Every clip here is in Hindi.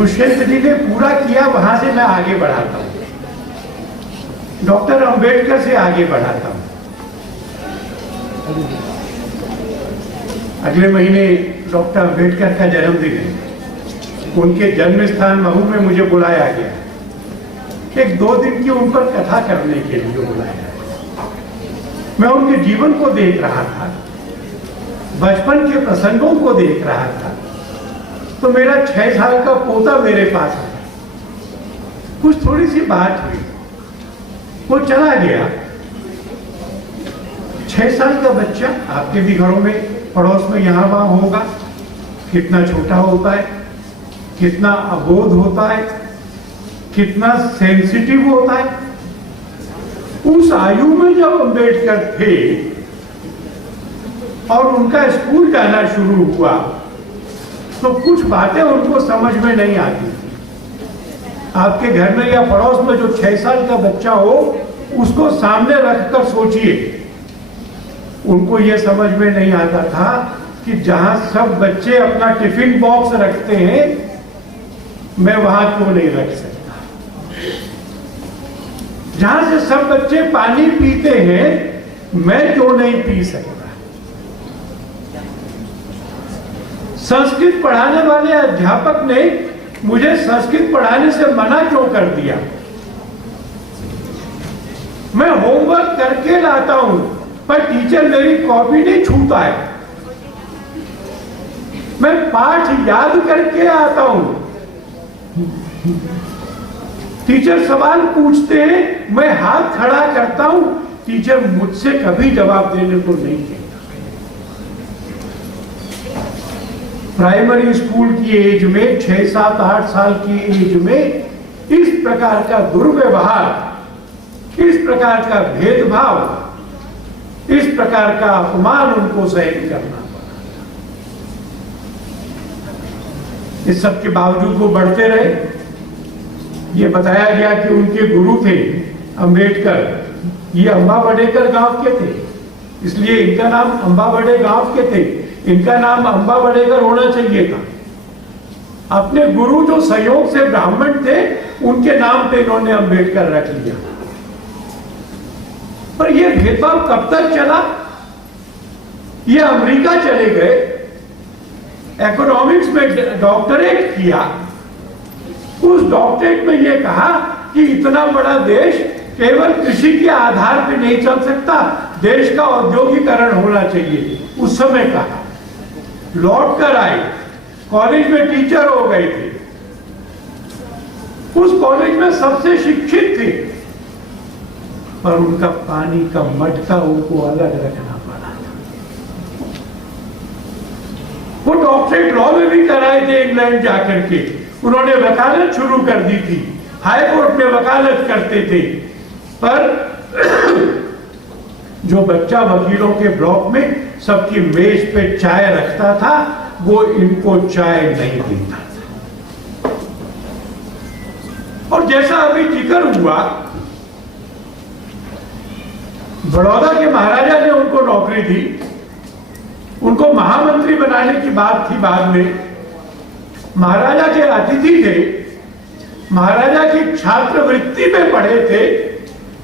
दुष्यंत जी ने पूरा किया, वहां से मैं आगे बढ़ाता हूं, डॉक्टर अंबेडकर से आगे बढ़ाता हूं। अगले महीने डॉक्टर अंबेडकर का जन्मदिन है। उनके जन्म स्थान महू में मुझे बुलाया गया, एक 2 दिन की उन पर कथा करने के लिए बुलाया। मैं उनके जीवन को देख रहा था, बचपन के प्रसंगों को देख रहा था, तो मेरा 6 साल का पोता मेरे पास आया। कुछ थोड़ी सी बात हुई, वो चला गया। 6 साल का बच्चा, आपके भी घरों में पड़ोस में यहाँ वहां होगा, कितना छोटा होता है, कितना अबोध होता है, कितना सेंसिटिव होता है। उस आयु में जब अंबेडकर थे और उनका स्कूल जाना शुरू हुआ, तो कुछ बातें उनको समझ में नहीं आती थी। आपके घर में या पड़ोस में जो 6 साल का बच्चा हो, उसको सामने रखकर सोचिए, उनको यह समझ में नहीं आता था कि जहां सब बच्चे अपना टिफिन बॉक्स रखते हैं, मैं वहां क्यों नहीं रख सकता। जहां से सब बच्चे पानी पीते हैं, मैं क्यों नहीं पी सकता। संस्कृत पढ़ाने वाले अध्यापक ने मुझे संस्कृत पढ़ाने से मना क्यों कर दिया। मैं होमवर्क करके लाता हूं, पर टीचर मेरी कॉपी नहीं छूता है। मैं पाठ याद करके आता हूं, टीचर सवाल पूछते हैं, मैं हाथ खड़ा करता हूं, टीचर मुझसे कभी जवाब देने को नहीं कहता। प्राइमरी स्कूल की एज में, 6, 7, 8 साल की एज में इस प्रकार का दुर्व्यवहार, इस प्रकार का भेदभाव, इस प्रकार का अपमान उनको सहन करना पड़ा। इस सब के बावजूद वो बढ़ते रहे। ये बताया गया कि उनके गुरु थे अंबेडकर, ये अंबावडेकर गांव के थे, इसलिए इनका नाम अंबावडे गांव के थे। इनका नाम अंबावडेकर होना चाहिए था। अपने गुरु जो संयोग से ब्राह्मण थे, उनके नाम पे इन्होंने अंबेडकर रख लिया। पर यह भेदभाव कब तक चला? ये अमेरिका चले गए, इकोनॉमिक्स में डॉक्टरेट किया। उस डॉक्टरेट में यह कहा कि इतना बड़ा देश केवल कृषि के आधार पर नहीं चल सकता, देश का औद्योगिकरण होना चाहिए। उस समय कहा, लौट कर आए, कॉलेज में टीचर हो गए थे, उस कॉलेज में सबसे शिक्षित थे, पर उनका पानी का मटका उनको अलग रखना पड़ा था। वो डॉक्टरेट लॉ में भी कराए थे इंग्लैंड जाकर के, उन्होंने वकालत शुरू कर दी थी, हाई कोर्ट में वकालत करते थे, पर जो बच्चा वकीलों के ब्लॉक में सबकी मेज पे चाय रखता था, वो इनको चाय नहीं देता था। और जैसा अभी जिक्र हुआ, बड़ौदा के महाराजा ने उनको नौकरी दी, उनको महामंत्री बनाने की बात थी। बाद में महाराजा के अतिथि थे, महाराजा की छात्रवृत्ति में पढ़े थे,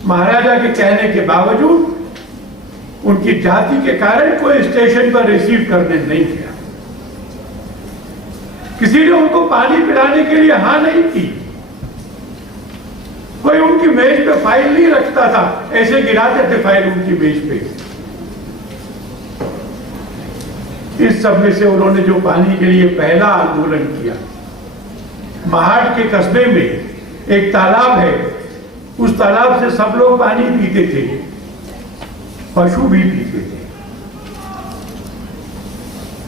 महाराजा के कहने के बावजूद उनकी जाति के कारण कोई स्टेशन पर रिसीव करने नहीं गया। किसी ने उनको पानी पिलाने के लिए हां नहीं की, कोई उनकी मेज पे फाइल नहीं रखता था, ऐसे गिराते थे फाइल उनकी मेज पे। इस सब में से उन्होंने जो पानी के लिए पहला आंदोलन किया, महाड के कस्बे में एक तालाब है, उस तालाब से सब लोग पानी पीते थे, पशु भी पीते थे।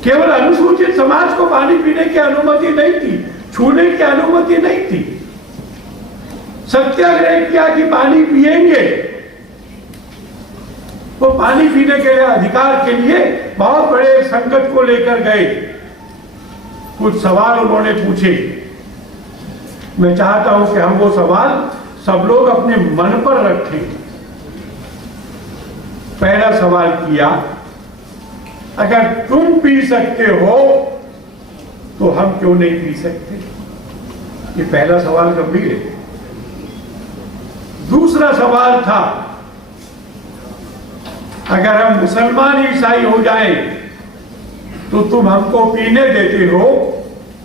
केवल अनुसूचित समाज को पानी पीने की अनुमति नहीं थी, छूने की अनुमति नहीं थी। सत्याग्रह किया कि पानी पिएंगे। वो पानी पीने के अधिकार के लिए बहुत बड़े संकट को लेकर गए। कुछ सवाल उन्होंने पूछे, मैं चाहता हूं कि हम वो सवाल सब लोग अपने मन पर रखें। पहला सवाल किया, अगर तुम पी सकते हो तो हम क्यों नहीं पी सकते? ये पहला सवाल गंभीर है। दूसरा सवाल था, अगर हम मुसलमान ईसाई हो जाएं तो तुम हमको पीने देते हो,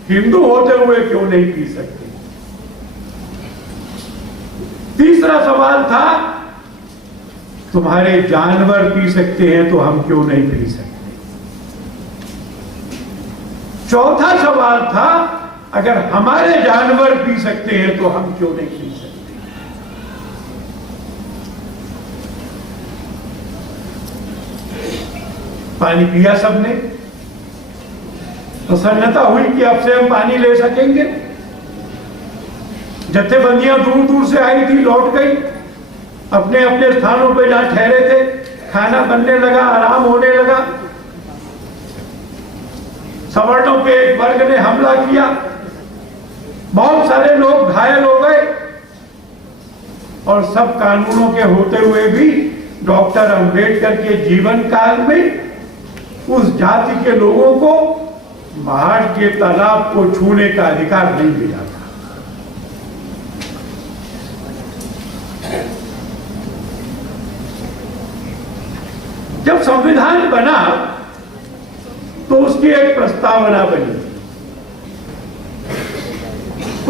हिंदू होते हुए क्यों नहीं पी सकते? तीसरा सवाल था, तुम्हारे जानवर पी सकते हैं तो हम क्यों नहीं पी सकते? चौथा सवाल था, अगर हमारे जानवर पी सकते हैं तो हम क्यों नहीं पी सकते? पानी पिया सबने, प्रसन्नता हुई कि अब से हम पानी ले सकेंगे। जत्थेबंदियां दूर दूर से आई थी, लौट गई अपने अपने स्थानों पर जहां ठहरे थे। खाना बनने लगा, आराम होने लगा। सवर्णों पे एक वर्ग ने हमला किया, बहुत सारे लोग घायल हो गए, और सब कानूनों के होते हुए भी डॉक्टर अंबेडकर के जीवन काल में उस जाति के लोगों को महाड़ के तालाब को छूने का अधिकार नहीं मिला था। जब संविधान बना तो उसकी एक प्रस्तावना बनी।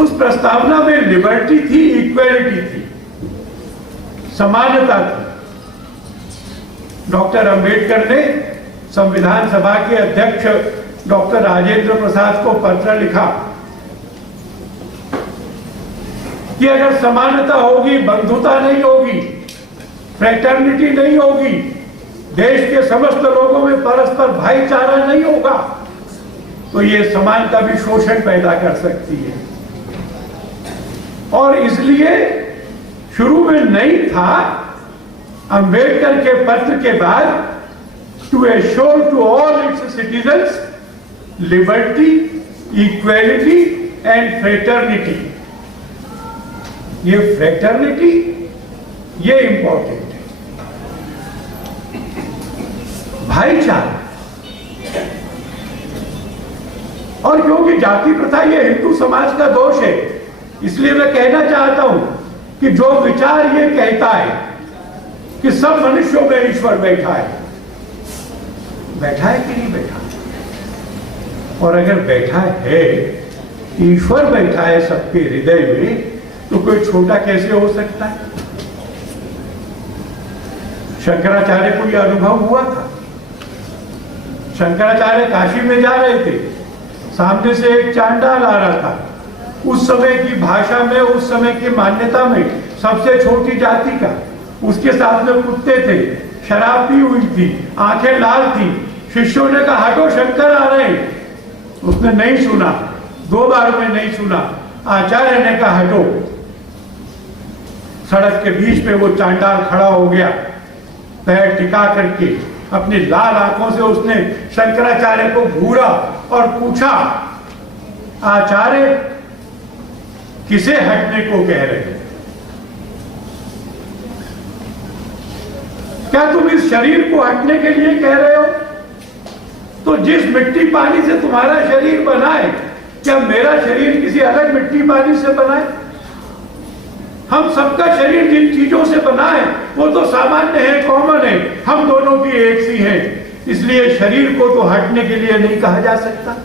उस प्रस्तावना में लिबर्टी थी, इक्वेलिटी थी, समानता थी। डॉक्टर अंबेडकर ने संविधान सभा के अध्यक्ष डॉक्टर राजेंद्र प्रसाद को पत्र लिखा कि अगर समानता होगी, बंधुता नहीं होगी, फ्रेटर्निटी नहीं होगी, देश के समस्त लोगों में परस्पर भाईचारा नहीं होगा, तो ये समानता भी शोषण पैदा कर सकती है। और इसलिए शुरू में नहीं था, अंबेडकर के पत्र के बाद, to assure to all its citizens liberty, equality and fraternity. ये फ्रेटर्निटी, ये इंपॉर्टेंट है, भाईचारा। और क्योंकि जाति प्रथा ये हिंदू समाज का दोष है, इसलिए मैं कहना चाहता हूं कि जो विचार ये कहता है कि सब मनुष्यों में ईश्वर बैठा है, बैठा है कि नहीं बैठा? और अगर बैठा है, ईश्वर बैठा है सबके हृदय में, तो कोई छोटा कैसे हो सकता है? शंकराचार्य को यह अनुभव हुआ था। शंकराचार्य काशी में जा रहे थे, सामने से एक चांडाल आ रहा था। उस समय की भाषा में, उस समय की मान्यता में सबसे छोटी जाति का, उसके साथ में कुत्ते थे, शराब पी हुई थी, आंखें लाल थी। शिष्यों ने कहा, हटो, शंकर आ रहे हैं। उसने नहीं सुना, 2 बार में नहीं सुना। आचार्य ने कहा, हटो। सड़क के बीच में वो चांडाल खड़ा हो गया, पैर टिका करके अपनी लाल आंखों से उसने शंकराचार्य को घूरा और पूछा, आचार्य किसे हटने को कह रहे हैं? क्या तुम इस शरीर को हटने के लिए कह रहे हो? तो जिस मिट्टी पानी से तुम्हारा शरीर बना है, क्या मेरा शरीर किसी अलग मिट्टी पानी से बना है? हम सबका शरीर जिन चीजों से बना है वो तो सामान्य है, कॉमन है, हम दोनों की एक सी है। इसलिए शरीर को तो हटने के लिए नहीं कहा जा सकता।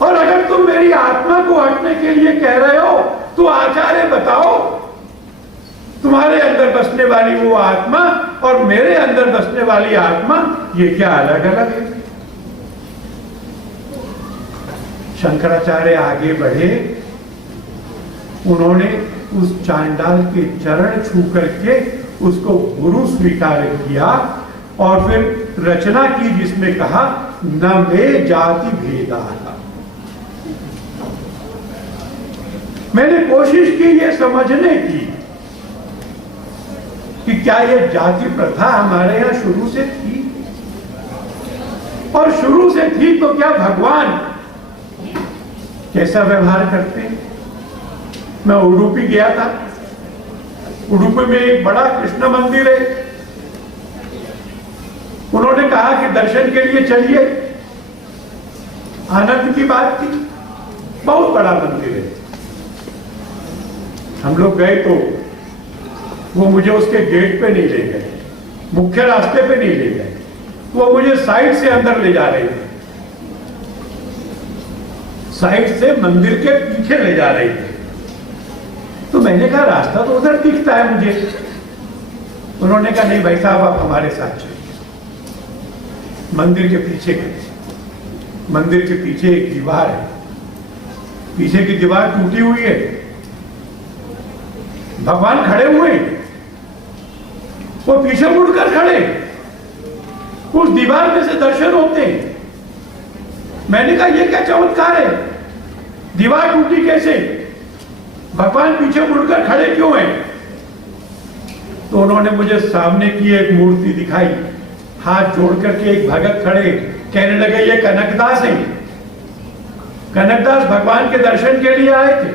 और अगर तुम मेरी आत्मा को हटने के लिए कह रहे हो, तो आचार्य बताओ, तुम्हारे अंदर बसने वाली वो आत्मा और मेरे अंदर बसने वाली आत्मा, ये क्या अलग अलग है? शंकराचार्य आगे बढ़े, उन्होंने उस चांडाल के चरण छू करके उसको गुरु स्वीकार किया और फिर रचना की जिसमें कहा, न में जाति भेदा। मैंने कोशिश की ये समझने की कि क्या ये जाति प्रथा हमारे यहां शुरू से थी, और शुरू से थी तो क्या भगवान कैसा व्यवहार करते हैं? मैं उडुपी गया था। उडुपी में एक बड़ा कृष्ण मंदिर है। उन्होंने कहा कि दर्शन के लिए चलिए। आनंद की बात थी। बहुत बड़ा मंदिर है। हम लोग गए तो वो मुझे उसके गेट पे नहीं ले गए, मुख्य रास्ते पे नहीं ले गए, वो मुझे साइड से अंदर ले जा रहे थे, साइड से मंदिर के पीछे ले जा रहे थे। तो मैंने कहा रास्ता तो उधर दिखता है मुझे। उन्होंने कहा नहीं भाई साहब आप हमारे साथ चलिए। मंदिर के पीछे गए, मंदिर के पीछे एक दीवार है, पीछे की दीवार टूटी हुई है, भगवान खड़े हुए, वो पीछे मुड़कर खड़े, उस दीवार में से दर्शन होते हैं। मैंने कहा ये क्या चमत्कार है, दीवार टूटी कैसे, भगवान पीछे मुड़कर खड़े क्यों हैं? तो उन्होंने मुझे सामने की एक मूर्ति दिखाई, हाथ जोड़ करके एक भगत खड़े, कहने लगे ये कनकदास है। कनकदास भगवान के दर्शन के लिए आए थे,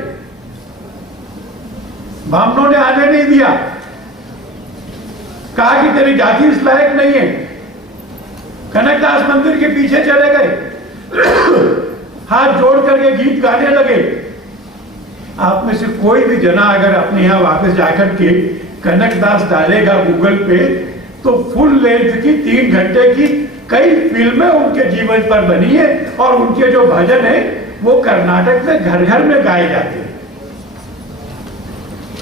ब्राह्मणों ने आने नहीं दिया, कहा कि तेरी जाति इस लायक नहीं है। कनकदास मंदिर के पीछे चले गए, हाथ जोड़ करके गीत गाने लगे। आप में से कोई भी जना अगर अपने यहां वापस जाकर के कनकदास डालेगा गूगल पे तो फुल लेंथ की 3 घंटे की कई फिल्में उनके जीवन पर बनी है, और उनके जो भजन है वो कर्नाटक में घर घर में गाए जाते हैं।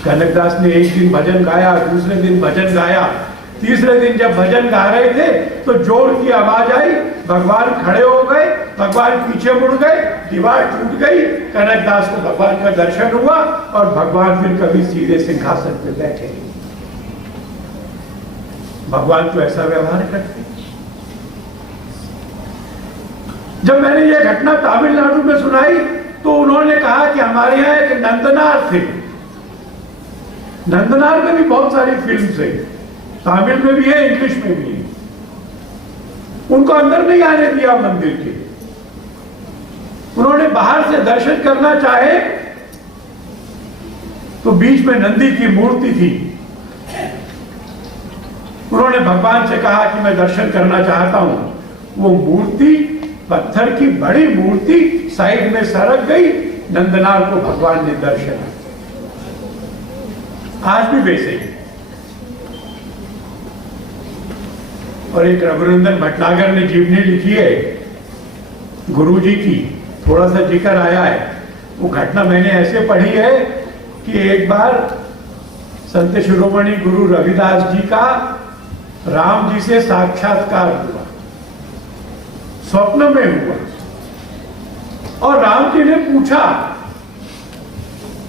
कनकदास ने एक दिन भजन गाया, दूसरे दिन भजन गाया, तीसरे दिन जब भजन गा रहे थे तो जोर की आवाज आई, भगवान खड़े हो गए, भगवान पीछे मुड़ गए, दीवार टूट गई, कनकदास को भगवान का दर्शन हुआ और भगवान फिर कभी सीधे सिंहासन पे बैठे। भगवान तो ऐसा व्यवहार करते। जब मैंने ये घटना तमिलनाडु में सुनाई तो उन्होंने कहा कि हमारे यहाँ एक नंदनार थे, नंदनार में भी बहुत सारी फिल्म्स है, तमिल में भी है, इंग्लिश में भी है। उनको अंदर नहीं आने दिया मंदिर के, उन्होंने बाहर से दर्शन करना चाहे तो बीच में नंदी की मूर्ति थी। उन्होंने भगवान से कहा कि मैं दर्शन करना चाहता हूं। वो मूर्ति, पत्थर की बड़ी मूर्ति साइड में सरक गई, नंदनार को भगवान ने दर्शन। आज भी वैसे ही। और एक रघुनंदन भटनागर ने जीवनी लिखी है गुरुजी की, थोड़ा सा जिक्र आया है। वो घटना मैंने ऐसे पढ़ी है कि एक बार संत शिरोमणि गुरु रविदास जी का राम जी से साक्षात्कार हुआ, स्वप्न में हुआ, और राम जी ने पूछा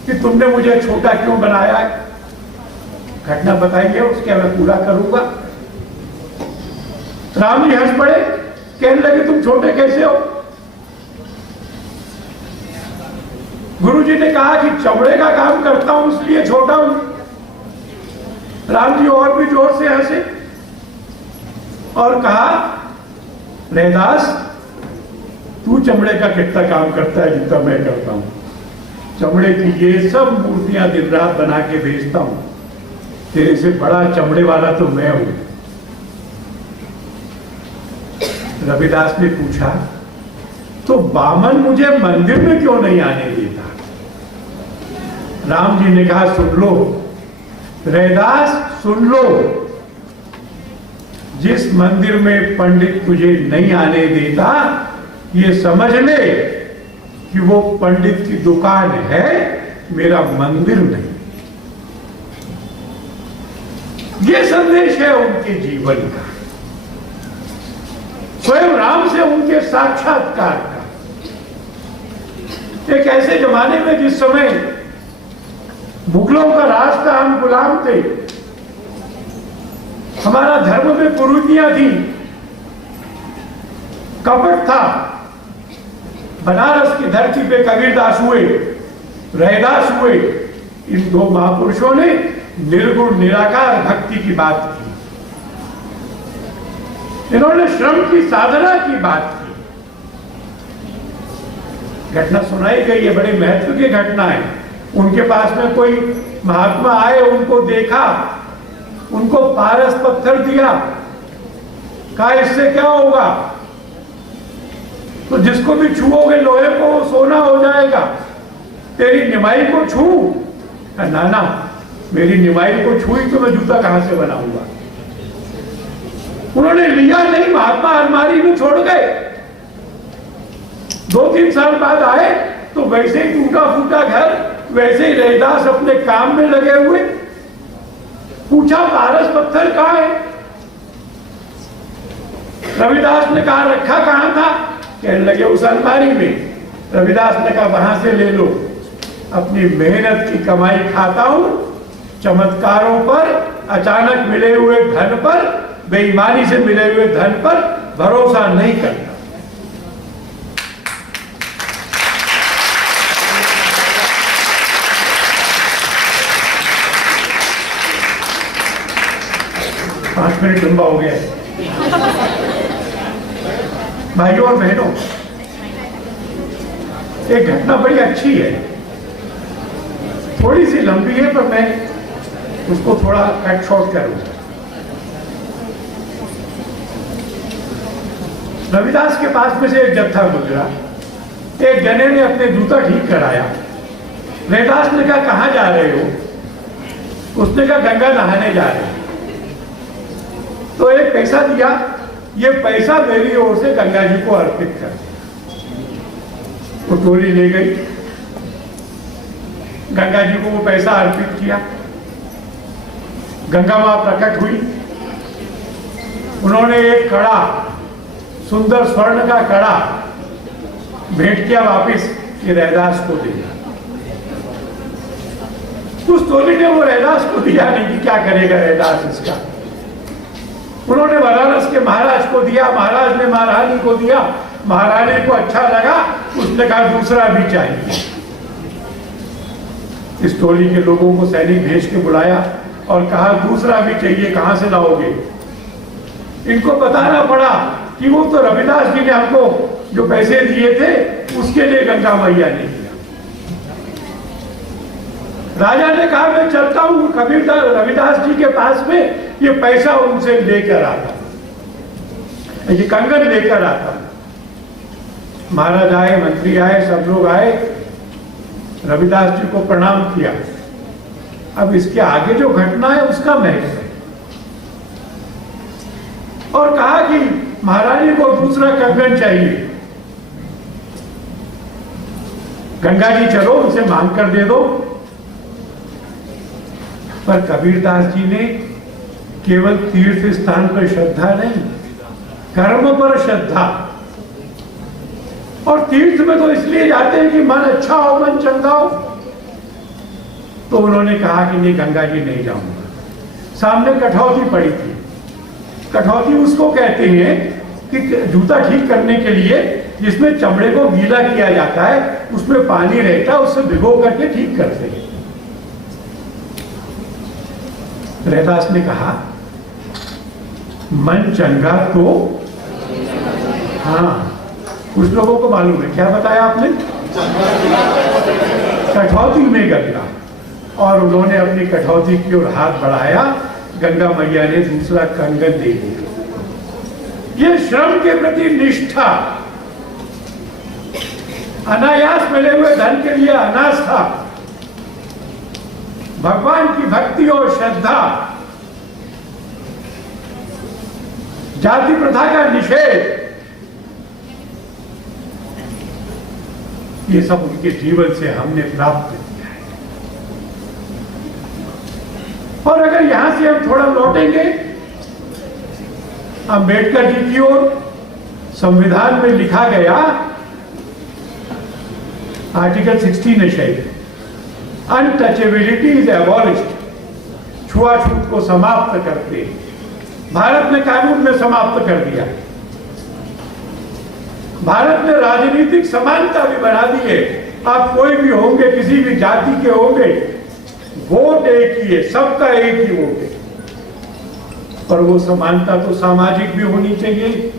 कि तुमने मुझे छोटा क्यों बनाया है, घटना बताइए, उसके मैं पूरा करूंगा। राम जी हंस पड़े, कहने लगे तुम छोटे कैसे हो? गुरु जी ने कहा कि चमड़े का काम करता हूं इसलिए छोटा हूं। राम जी और भी जोर से हंसे और कहा रैदास तू चमड़े का कितना काम करता है जितना मैं करता हूं, चमड़े की ये सब मूर्तियां दिन रात बना के भेजता हूं, तेरे से बड़ा चमड़े वाला तो मैं हूं। रविदास ने पूछा तो बामन मुझे मंदिर में क्यों नहीं आने देता? राम जी ने कहा सुन लो रैदास, सुन लो, जिस मंदिर में पंडित तुझे नहीं आने देता ये समझ ले कि वो पंडित की दुकान है, मेरा मंदिर नहीं। ये संदेश है उनके जीवन का, स्वयं राम से उनके साक्षात्कार का। एक ऐसे जमाने में जिस समय मुगलों का राज था, हम गुलाम थे, हमारा धर्म में कुरीतियां थी, कपट था। बनारस की धरती पे कबीरदास हुए, रैदास हुए, इन दो महापुरुषों ने निर्गुण निराकार भक्ति की बात की, इन्होंने श्रम की साधना की बात की। घटना सुनाई गई है, बड़े महत्व की घटना है। उनके पास में कोई महात्मा आए, उनको देखा, उनको पारस पत्थर दिया, कहा इससे क्या होगा? तो जिसको भी छुओगे लोहे को सोना हो जाएगा। तेरी निमाई को छू, ना ना, मेरी निमाई को छुई तो मैं जूता कहां से बनाऊंगा। उन्होंने लिया नहीं, महात्मा अलमारी में छोड़ गए। 2-3 साल बाद आए तो वैसे ही टूटा फूटा घर, वैसे ही रैदास अपने काम में लगे हुए। पूछा पारस पत्थर कहां है? रविदास ने कहा रखा कहां था? कहने लगे उस अलमारी में। रविदास ने कहा वहां से ले लो, अपनी मेहनत की कमाई खाता हूं, चमत्कारों पर, अचानक मिले हुए धन पर, बेईमानी से मिले हुए धन पर भरोसा नहीं करता। पांच मिनट लंबा हो गया है। भाइयों और बहनों, एक घटना बड़ी अच्छी है, थोड़ी सी लंबी है पर मैं उसको थोड़ा कट शॉर्ट करूंगा। रविदास के पास में से एक जत्था गुजरा, एक जने ने अपने जूता ठीक कराया। रविदास ने कहा कहां जा रहे हो? उसने कहा गंगा नहाने जा रहे हो। तो एक पैसा दिया, ये पैसा मेरी ओर से गंगा जी को अर्पित कर। वो टोली ले गई, गंगा जी को वो पैसा अर्पित किया। गंगा मां प्रकट हुई, उन्होंने एक कड़ा, सुंदर स्वर्ण का कड़ा भेंट किया, वापिस ये रैदास को दिया। उस टोली ने वो रैदास को दिया नहीं कि क्या करेगा रैदास इसका। उन्होंने बनारस के महाराज को दिया, महाराज ने महारानी को दिया, महारानी को अच्छा लगा, उसने कहा दूसरा भी चाहिए। इस टोली के लोगों को सैनिक भेज के बुलाया और कहा दूसरा भी चाहिए, कहां से लाओगे? इनको बताना पड़ा कि वो तो रविदास जी ने हमको जो पैसे दिए थे उसके लिए गंगा मैया ने दिया। राजा ने कहा मैं चलता हूं कबीरदास रविदास जी के पास में, ये पैसा उनसे लेकर आता, ये कंगन लेकर आता। महाराज आए, मंत्री आए, सब लोग आए, रविदास जी को प्रणाम किया। अब इसके आगे जो घटना है उसका महत्व है। और कहा कि महारानी को दूसरा कंगन चाहिए, गंगा जी चलो उनसे मांग कर दे दो। पर कबीरदास जी ने केवल तीर्थ स्थान पर श्रद्धा नहीं, कर्म पर श्रद्धा। और तीर्थ में तो इसलिए जाते हैं कि मन अच्छा हो, मन चंगा हो। तो उन्होंने कहा कि नहीं गंगा जी नहीं जाऊंगा। सामने कठौती पड़ी थी। कठौती उसको कहते हैं कि जूता ठीक करने के लिए जिसमें चमड़े को गीला किया जाता है, उसमें पानी रहता है, उससे भिगो करके ठीक करते हैं। रैदास ने कहा मन चंगा तो, हाँ कुछ लोगों को मालूम है, क्या बताया आपने? कठौती में गंगा। और उन्होंने अपनी कठौती की ओर हाथ बढ़ाया, गंगा मैया ने दूसरा कंगन दे दिया। ये श्रम के प्रति निष्ठा, अनायास मिले हुए धन के लिए अनास्था, भगवान की भक्ति और श्रद्धा, जाति प्रथा का निषेध, ये सब उनके जीवन से हमने प्राप्त किया है। और अगर यहां से हम थोड़ा लौटेंगे अंबेडकर जी की ओर, संविधान में लिखा गया आर्टिकल 16 है शायद, अनटचेबिलिटी इज एबॉलिश्ड, छुआछूत को समाप्त करते। भारत ने कानून में समाप्त कर दिया। भारत ने राजनीतिक समानता भी बढ़ा दी है। आप कोई भी होंगे, किसी भी जाति के होंगे, वोट एक ही है, सबका एक ही वोट है। पर वो समानता तो सामाजिक भी होनी चाहिए।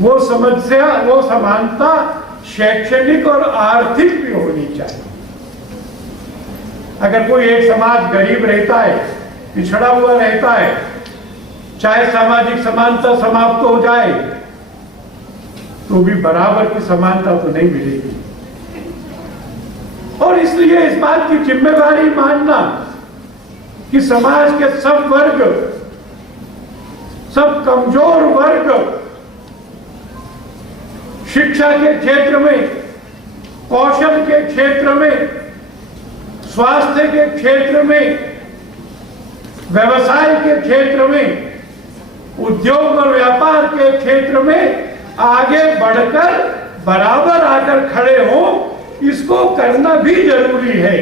वो समस्या, वो समानता शैक्षणिक और आर्थिक भी होनी चाहिए। अगर कोई एक समाज गरीब रहता है, पिछड़ा हुआ रहता है, चाहे सामाजिक समानता समाप्त हो जाए, तो भी बराबर की समानता तो नहीं मिलेगी। और इसलिए इस बात की जिम्मेवारी मानना कि समाज के सब वर्ग, सब कमजोर वर्ग शिक्षा के क्षेत्र में, कौशल के क्षेत्र में, स्वास्थ्य के क्षेत्र में, व्यवसाय के क्षेत्र में, उद्योग और व्यापार के क्षेत्र में आगे बढ़कर बराबर आकर खड़े हो, इसको करना भी जरूरी है।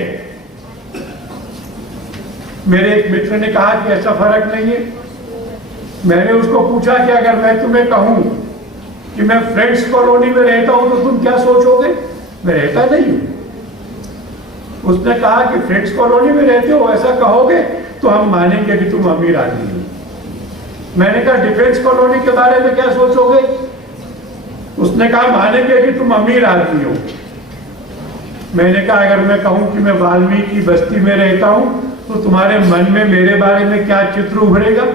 मेरे एक मित्र ने कहा कि ऐसा फर्क नहीं है। मैंने उसको पूछा कि अगर मैं तुम्हें कहूं कि मैं फ्रेंड्स कॉलोनी में रहता हूं तो तुम क्या सोचोगे? मैं रहता नहीं हूं। उसने कहा कि फ्रेंड्स कॉलोनी में रहते हो, ऐसा कहोगे तो हम मानेंगे कि तुम अमीर आदमी हो। मैंने कहा डिफेंस कॉलोनी के बारे में क्या सोचोगे? उसने कहा मानेंगे कि तुम अमीर आदमी हो। मैंने कहा अगर मैं कहूं कि मैं वाल्मीकि बस्ती में रहता हूं तो तुम्हारे मन में मेरे बारे में क्या चित्र उभरेगा?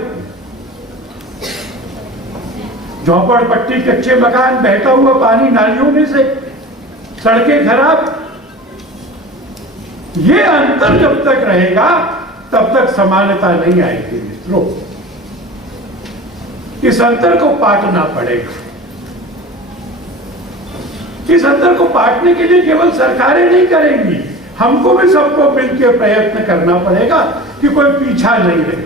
झोपड़पट्टी, कच्चे मकान, बहता हुआ पानी नालियों में से, सड़कें खराब। ये अंतर जब तक रहेगा तब तक समानता नहीं आएगी मित्रों। इस अंतर को पाटना पड़ेगा। इस अंतर को पाटने के लिए केवल सरकारें नहीं करेंगी, हमको भी सबको मिलकर प्रयत्न करना पड़ेगा कि कोई पीछा नहीं रहे।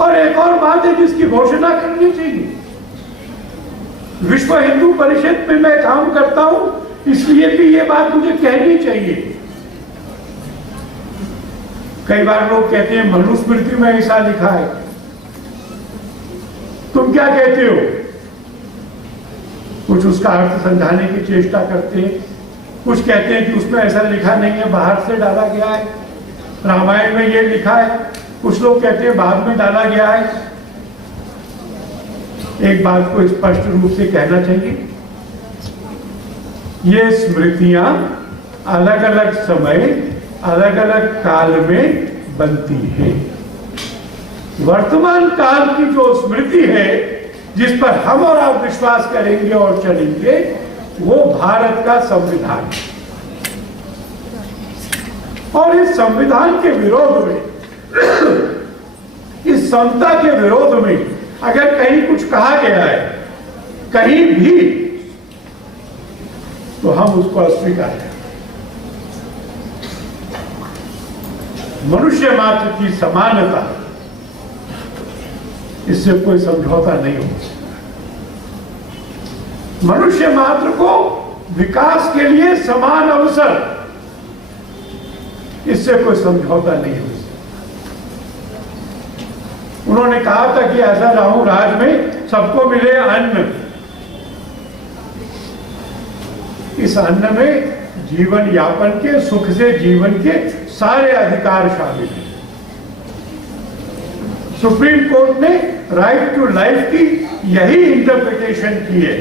और एक और बात है जिसकी घोषणा करनी चाहिए। विश्व हिंदू परिषद में मैं काम करता हूं, इसलिए भी ये बात मुझे कहनी चाहिए। कई बार लोग कहते हैं मनुस्मृति में ऐसा लिखा है, तुम क्या कहते हो? कुछ उसका अर्थ समझाने की चेष्टा करते हैं, कुछ कहते हैं कि उसमें ऐसा लिखा नहीं है, बाहर से डाला गया है। रामायण में ये लिखा है, कुछ लोग कहते हैं बाद में डाला गया है। एक बात को स्पष्ट रूप से कहना चाहिए, ये स्मृतियां अलग अलग समय, अलग अलग काल में बनती है। वर्तमान काल की जो स्मृति है जिस पर हम और आप विश्वास करेंगे और चलेंगे, वो भारत का संविधान है। और इस संविधान के विरोध में, इस समता के विरोध में अगर कहीं कुछ कहा गया है, कहीं भी, तो हम उसको अस्वीकार करें। मनुष्य मात्र की समानता, इससे कोई समझौता नहीं हो सकता। मनुष्य मात्र को विकास के लिए समान अवसर, इससे कोई समझौता नहीं हो सकता। उन्होंने कहा था कि ऐसा राहु राज में सबको मिले अन्न। इस अन्न में जीवन यापन के, सुख से जीवन के सारे अधिकार शामिल हैं। सुप्रीम कोर्ट ने राइट टू लाइफ की यही इंटरप्रिटेशन की है।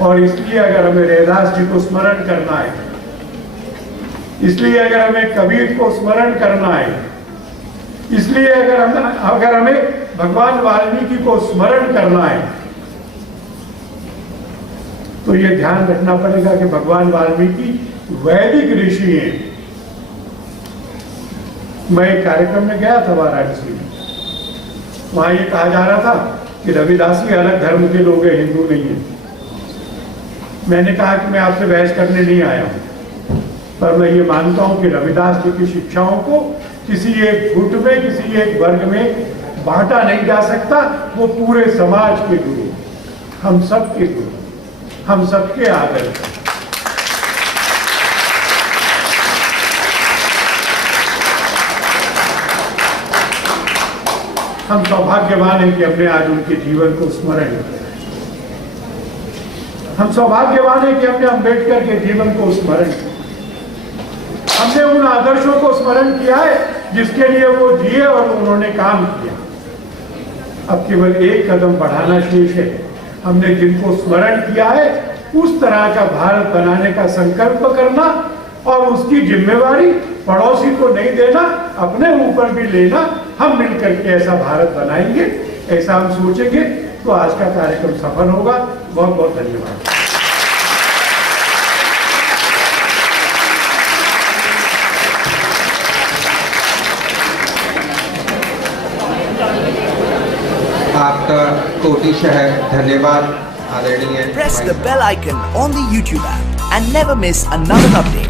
और इसलिए अगर हमें रैदास जी को स्मरण करना है, इसलिए अगर हमें कबीर को स्मरण करना है, इसलिए अगर हमें भगवान वाल्मीकि को स्मरण करना है, तो ये ध्यान रखना पड़ेगा कि भगवान वाल्मीकि वैदिक ऋषि हैं। मैं एक कार्यक्रम में गया था वाराणसी में, वहां ये कहा जा रहा था कि रविदास भी अलग धर्म के लोग हैं, हिंदू नहीं है। मैंने कहा कि मैं आपसे बहस करने नहीं आया हूं, पर मैं ये मानता हूं कि रविदास जी की शिक्षाओं को किसी एक गुट में, किसी एक वर्ग में बांटा नहीं जा सकता। वो पूरे समाज के गुरु, हम सब के गुरु, हम सबके आदर। हम सौभाग्यवान हैं कि हमने आज उनके जीवन को स्मरण किया। हम सौभाग्यवान हैं कि हमने अम्बेडकर के जीवन को स्मरण किया। हमने उन आदर्शों को स्मरण किया है जिसके लिए वो जिए और उन्होंने काम किया। अब केवल एक कदम बढ़ाना शेष है। हमने जिनको स्मरण किया है उस तरह का भारत बनाने का संकल्प करना और उसकी जिम्मेवारी पड़ोसी को नहीं देना, अपने ऊपर भी लेना। हम मिलकर के ऐसा भारत बनाएंगे, ऐसा हम सोचेंगे तो आज का कार्यक्रम सफल होगा। बहुत बहुत धन्यवाद। आपका कोटिशः धन्यवाद आदरणीय। Press the bell icon on the YouTube app and never miss another update.